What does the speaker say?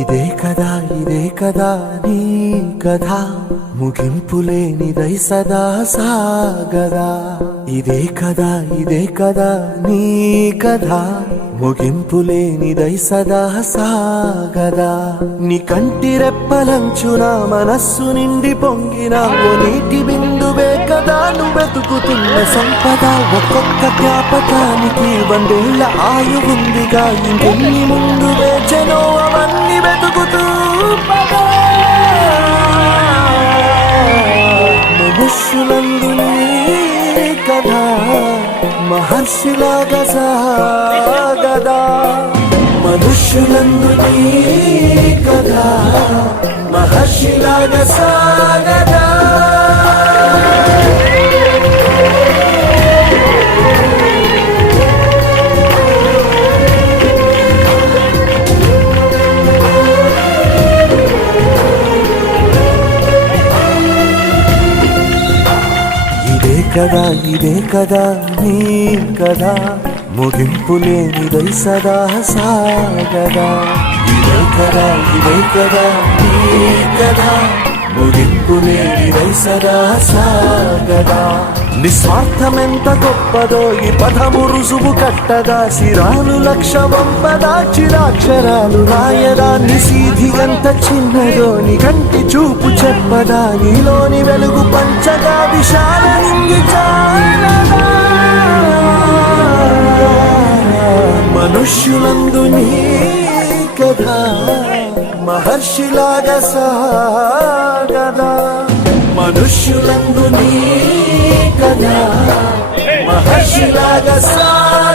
ఇదే కదా నీ కథ ముగింపులేనిదై సదా సాగదా. ఇదే కదా నీ కథ ముగింపులేనిదై సదా సాగదా. నీ కంటి రెప్పలంచున మనస్సు నిండి పొంగిన ఓ నీటి బిందువే కదా నువ్వెతుకుతున్న సంపద. ఒక్కొక్క జ్ఞాపకానికి వందేళ్ల ఆయువుందిగా, ఇంకెన్ని ముందు వేచనో అవన్నీ వెతుకుతూ పదా. మనుష్యులందు నీ కథ మహర్షిలాగా సాగదా. మనుష్యులందు నీ కథ మహర్షిలాగా సాగదా. ఇదే కదా నీ కదా ముగింపులేనిదై సదా సాగదా. ఇదే కదా నీ కదా ముగింపులేనిదై సదా సాగదా. నిస్వార్థమెంత గొప్పదో ఈ పదము రుజువు కట్టగా. శిరాలు లక్ష వంపదా చిరాక్షరాలు రాయదా. నిశీధి ఎంత చిన్నదో నీ కంటి చూపు చెప్పదా. నీలోని వెలుగు పంచగా విశాల నింగి చాలదా. మనుష్యులందు నీ కథ మహర్షిలాగా సాగదా. మనుష్యులందు నీ కథ మహర్షిలాగా సాగదా.